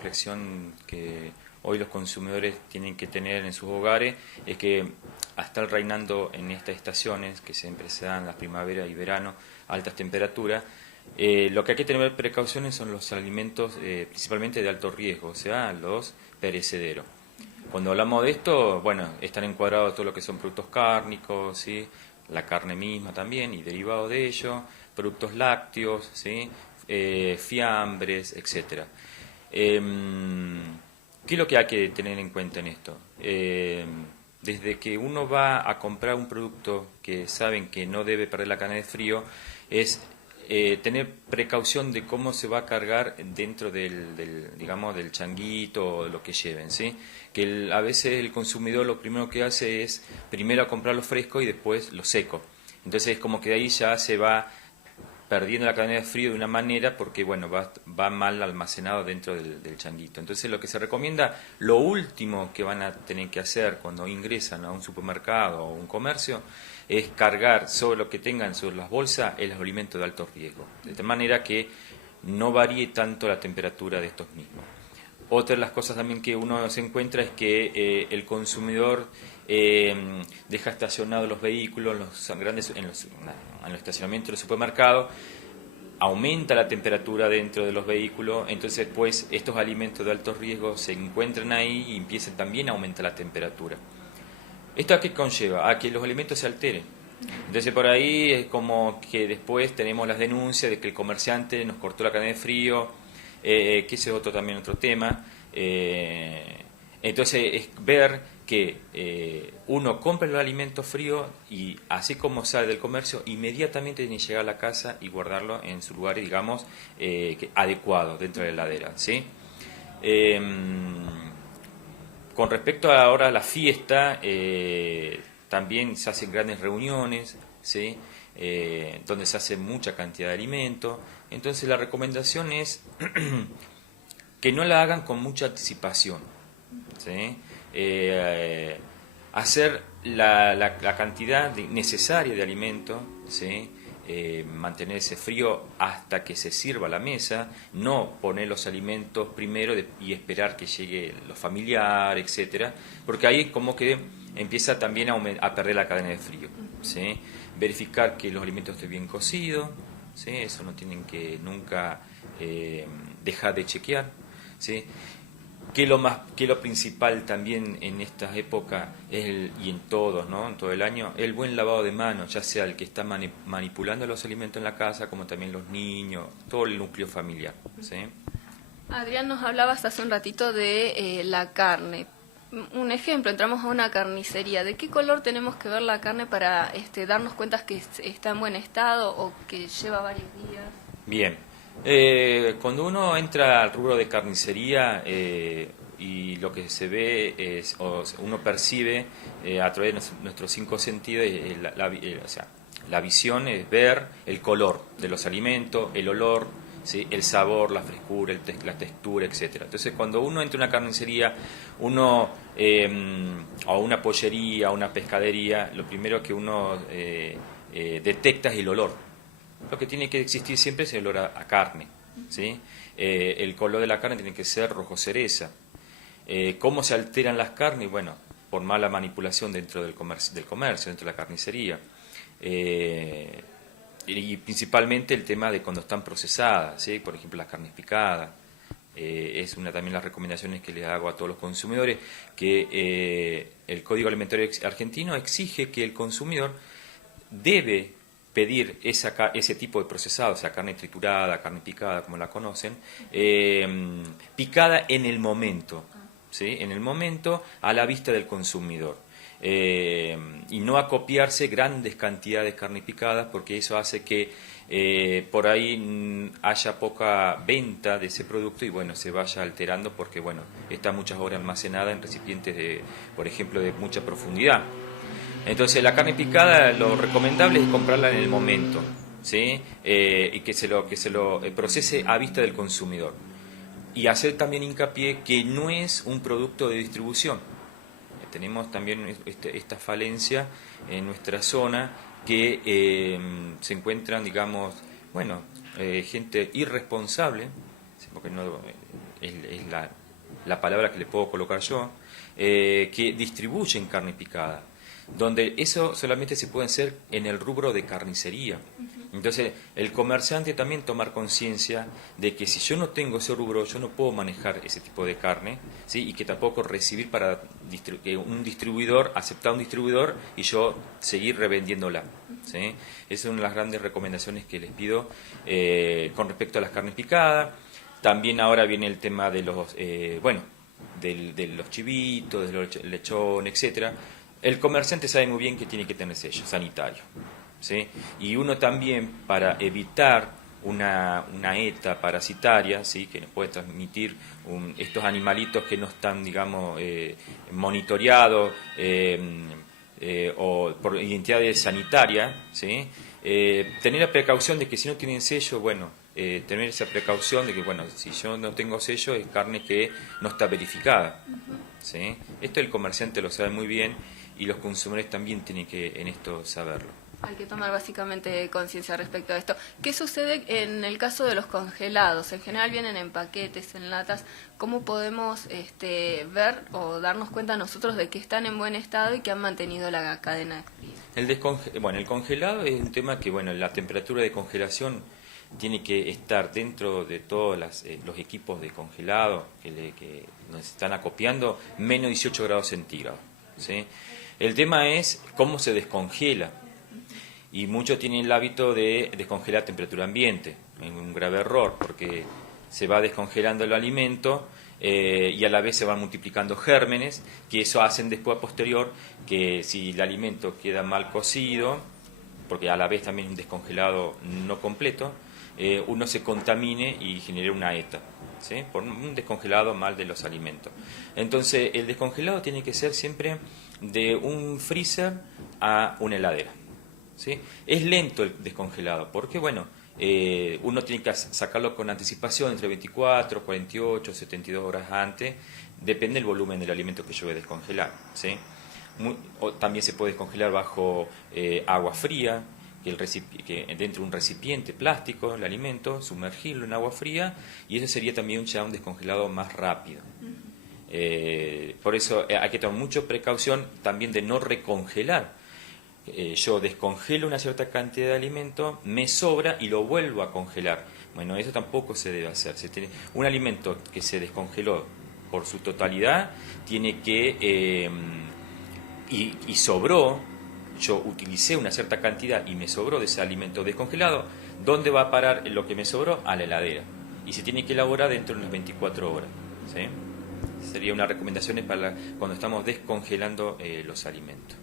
reflexión que hoy los consumidores tienen que tener en sus hogares es que al estar reinando en estas estaciones, que siempre se dan la primavera y verano, altas temperaturas, lo que hay que tener precauciones son los alimentos principalmente de alto riesgo, o sea, los perecederos. Cuando hablamos de esto, bueno, están encuadrados todo lo que son productos cárnicos, ¿sí? La carne misma también y derivados de ello, productos lácteos, ¿sí? Fiambres, etcétera. ¿Qué es lo que hay que tener en cuenta en esto? Desde que uno va a comprar un producto que saben que no debe perder la cadena de frío, es tener precaución de cómo se va a cargar dentro digamos, del changuito o de lo que lleven, ¿sí? Que a veces el consumidor lo primero que hace es primero comprar lo fresco y después lo seco. Entonces es como que de ahí ya se va perdiendo la cadena de frío de una manera porque bueno va mal almacenado dentro del changuito. Entonces lo que se recomienda, lo último que van a tener que hacer cuando ingresan a un supermercado o un comercio es cargar sobre lo que tengan sobre las bolsas el alimento de alto riesgo, de tal manera que no varíe tanto la temperatura de estos mismos. Otra de las cosas también que uno se encuentra es que el consumidor deja estacionados los vehículos en los estacionamientos de los supermercados, aumenta la temperatura dentro de los vehículos, entonces pues estos alimentos de alto riesgo se encuentran ahí y empiezan también a aumentar la temperatura. ¿Esto a qué conlleva? A que los alimentos se alteren. Entonces por ahí es como que después tenemos las denuncias de que el comerciante nos cortó la cadena de frío, que ese es otro tema. Entonces es ver que uno compra el alimento frío y así como sale del comercio, inmediatamente tiene que llegar a la casa y guardarlo en su lugar, digamos, adecuado dentro de la heladera, ¿sí? Con respecto ahora a la fiesta, también se hacen grandes reuniones, ¿sí? Donde se hace mucha cantidad de alimentos. Entonces la recomendación es que no la hagan con mucha anticipación, ¿sí? Hacer la cantidad necesaria de alimento, ¿sí? Mantenerse frío hasta que se sirva a la mesa, no poner los alimentos primero y esperar que llegue los familiares, etcétera, porque ahí como que empieza también a perder la cadena de frío, ¿sí? Verificar que los alimentos estén bien cocidos, ¿sí? Eso no tienen que nunca dejar de chequear, ¿sí? Que lo principal también en estas épocas y en todos, ¿no? En todo el año, el buen lavado de manos, ya sea el que está manipulando los alimentos en la casa, como también los niños, todo el núcleo familiar, ¿sí? Adrián, nos hablabas hace un ratito de la carne. Un ejemplo, entramos a una carnicería. ¿De qué color tenemos que ver la carne para darnos cuenta que está en buen estado o que lleva varios días? Bien. Cuando uno entra al rubro de carnicería y lo que se ve es, o uno percibe a través de nuestros cinco sentidos, o sea, la visión es ver el color de los alimentos, el olor, ¿sí? El sabor, la frescura, la textura, etcétera. Entonces, cuando uno entra a una carnicería, o una pollería, o una pescadería, lo primero que uno detecta es el olor. Lo que tiene que existir siempre es el olor a carne, ¿sí? El color de la carne tiene que ser rojo cereza. ¿Cómo se alteran las carnes? Bueno, por mala manipulación dentro del comercio, dentro de la carnicería. Y principalmente el tema de cuando están procesadas, ¿sí? Por ejemplo, las carnes picadas. Es una también las recomendaciones que les hago a todos los consumidores, que el Código Alimentario Argentino exige que el consumidor debe pedir ese tipo de procesado, o sea, carne triturada, carne picada, como la conocen, picada en el momento, ¿sí? En el momento a la vista del consumidor. Y no acopiarse grandes cantidades de carne picada, porque eso hace que por ahí haya poca venta de ese producto y bueno, se vaya alterando porque bueno, está muchas horas almacenada en recipientes por ejemplo, de mucha profundidad. Entonces la carne picada lo recomendable es comprarla en el momento, ¿sí? Y que se lo procese a vista del consumidor. Y hacer también hincapié que no es un producto de distribución. Tenemos también esta falencia en nuestra zona que se encuentran, digamos, bueno, gente irresponsable, ¿sí? porque no es la palabra que le puedo colocar yo, que distribuyen carne picada, donde eso solamente se puede hacer en el rubro de carnicería. Entonces, el comerciante también tomar conciencia de que si yo no tengo ese rubro, yo no puedo manejar ese tipo de carne, ¿sí? Y que tampoco recibir para que un distribuidor, aceptar un distribuidor y yo seguir revendiéndola, ¿sí? Esa es una de las grandes recomendaciones que les pido con respecto a las carnes picadas. También ahora viene el tema de los, de los chivitos, de los lechones, etcétera. El comerciante sabe muy bien que tiene que tener sello sanitario, ¿sí? Y uno también, para evitar una ETA parasitaria, ¿sí? Que nos puede transmitir estos animalitos que no están, digamos, monitoreados o por identidades sanitarias, ¿sí? Tener la precaución de que si no tienen sello, tener esa precaución de que, si yo no tengo sello es carne que no está verificada, ¿sí? Esto el comerciante lo sabe muy bien y los consumidores también tienen que en esto saberlo. Hay que tomar básicamente conciencia respecto a esto. ¿Qué sucede en el caso de los congelados? En general vienen en paquetes, en latas. ¿Cómo podemos ver o darnos cuenta nosotros de que están en buen estado y que han mantenido la cadena de frío? El congelado es un tema que, la temperatura de congelación tiene que estar dentro de todos los equipos de congelado que nos están acopiando, menos 18 grados centígrados, ¿sí? El tema es cómo se descongela, y muchos tienen el hábito de descongelar a temperatura ambiente, es un grave error, porque se va descongelando el alimento y a la vez se van multiplicando gérmenes, que eso hacen después a posterior que si el alimento queda mal cocido, porque a la vez también es un descongelado no completo, uno se contamine y genere una ETA, ¿sí? Por un descongelado mal de los alimentos. Entonces, el descongelado tiene que ser siempre de un freezer a una heladera, ¿sí? Es lento el descongelado, porque uno tiene que sacarlo con anticipación entre 24, 48, 72 horas antes, depende del volumen del alimento que yo voy a descongelar, ¿sí? También se puede descongelar bajo agua fría, que dentro de un recipiente plástico el alimento, sumergirlo en agua fría, y eso sería también ya un descongelado más rápido. Por eso hay que tomar mucha precaución también de no recongelar. Yo descongelo una cierta cantidad de alimento, me sobra y lo vuelvo a congelar. Eso tampoco se debe hacer. Un alimento que se descongeló por su totalidad tiene que y sobró, yo utilicé una cierta cantidad y me sobró de ese alimento descongelado, ¿dónde va a parar lo que me sobró? A la heladera. Y se tiene que elaborar dentro de unas 24 horas, ¿sí? Sería una recomendación para cuando estamos descongelando los alimentos.